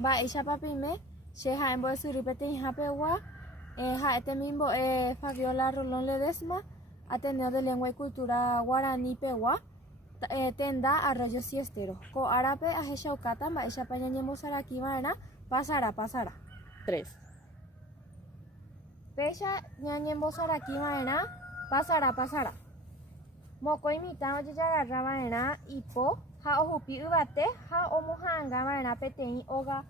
Mba'éicha papime che ha'embo'esyry peteĩ hapegua ha'etemimbo Fabiola Rolón Ledesma, Ateneo de Lengua y Cultura Guaraní pegua, tenda Arroyo Siestero. Ko árape ahechaukáta mba'éichapa ñañembosarakiva'erã pasará. 3. Péicha ñañembosarakiva'erã pasará. Mokõi mitã ojejagarrava'erã ipo ha ohupi yvate ha omohãngava'erã peteĩ óga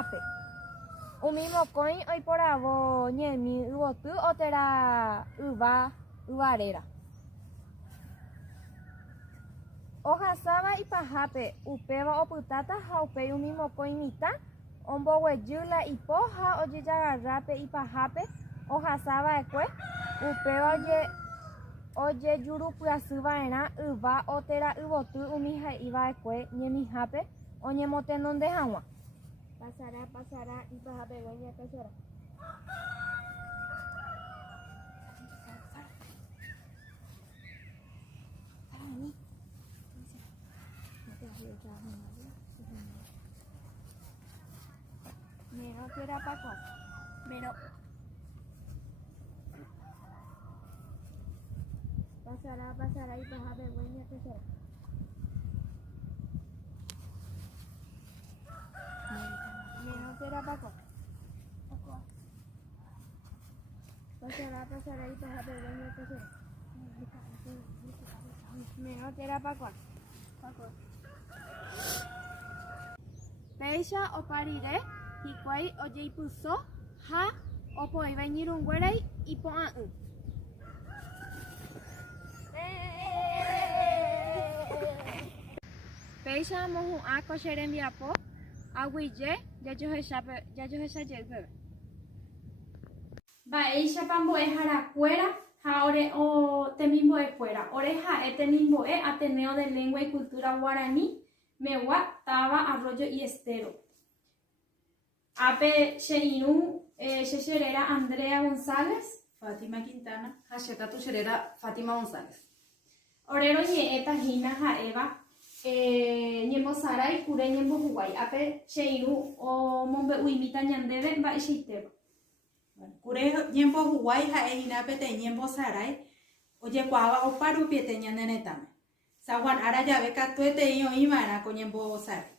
ápe. Umi mokõi oiporavo ñemi yvoty ótera yvaréra. Ohasáva ipahápe upéva opytáta ha upéi umi mokõi mitã omboguejy la ipo ha ojejagarra pe ipahápe ohasava'ekue upéva ojejurupyasýva'erã yva ótera yvoty umi ha'iva'ekue ñemihápe oñemotendonde hag̃ua. Pasará ipahápegue ñakãchara. Mero terapakua. Mero. Pasará ipahápegue ñakãchara. Mero terapakua. Pasará ipahápegue ñakãchara. Mero terapakua. Péicha oparire hikuái ojeipyso ha opoíva iñirũnguérai ipo'a'ỹ. Péicha mohu'ã ko che rembiapo aguyje jajohechajeýpe. Mba'éichapa mbo'e harakuéra ha ore temimbo'ekuéra. Ore ha'e temimbo'e Ateneo de Lengua y Cultura Guaraní megua táva Arroyo y Estero. Ápe che irũ che cheréra Andrea González, Fátima Quintana, Hacheta tucherera Fátima González. ore roñe'ẽta hína ha'éva ñembosarái kure ñembohuguái. Ápe che irũ omombe'uimíta ñandéve mba'eichaitéva. Kure ñembohuguái ha'ehína peteĩ ñembosarái ojekuaáva oparupiete ñane retãme. Saguan ára jave katueteĩ oĩva'erã ko ñembosarái.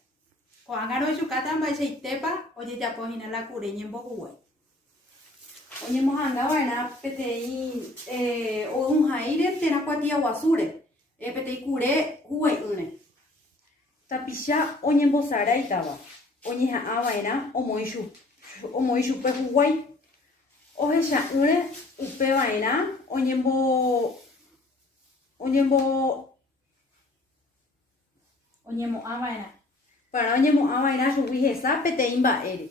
Ko'ág̃a roichukáta mba'eichaitépa ojejapohína la kure ñembohuguái. Oñemohãngava'erã peteĩ oũhãíre térã kuatiaguasúre peteĩ kure hugue'ỹre. Tapicha oñembosaráitáva oñeha'ãva'erã omoĩ chupe huguái. Ohecha'ỹre upeva'erã oñemo'ãva'erã chugui hesa peteĩ mba'ére.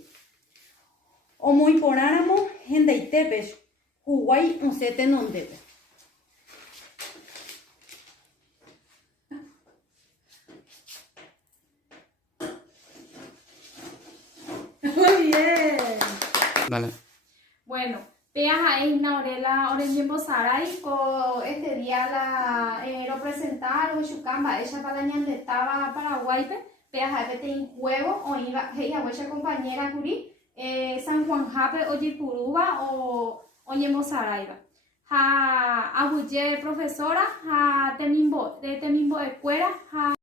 Omoiporãramo hendaitépe huguái osẽ tenondépe. Muy bien. Dale. Bueno, pea ha'éhina ore ñembosarái ko este día lo presentaron chuka mba'éichapa la ñandetáva Paraguáipe pea ha'e peteĩ juego oĩva he'ihag̃uáicha compañera kuri San Juanjápe ojepurúva oñembosaráiva. Ha aguyje profesora ha temimbo'ekuéra ha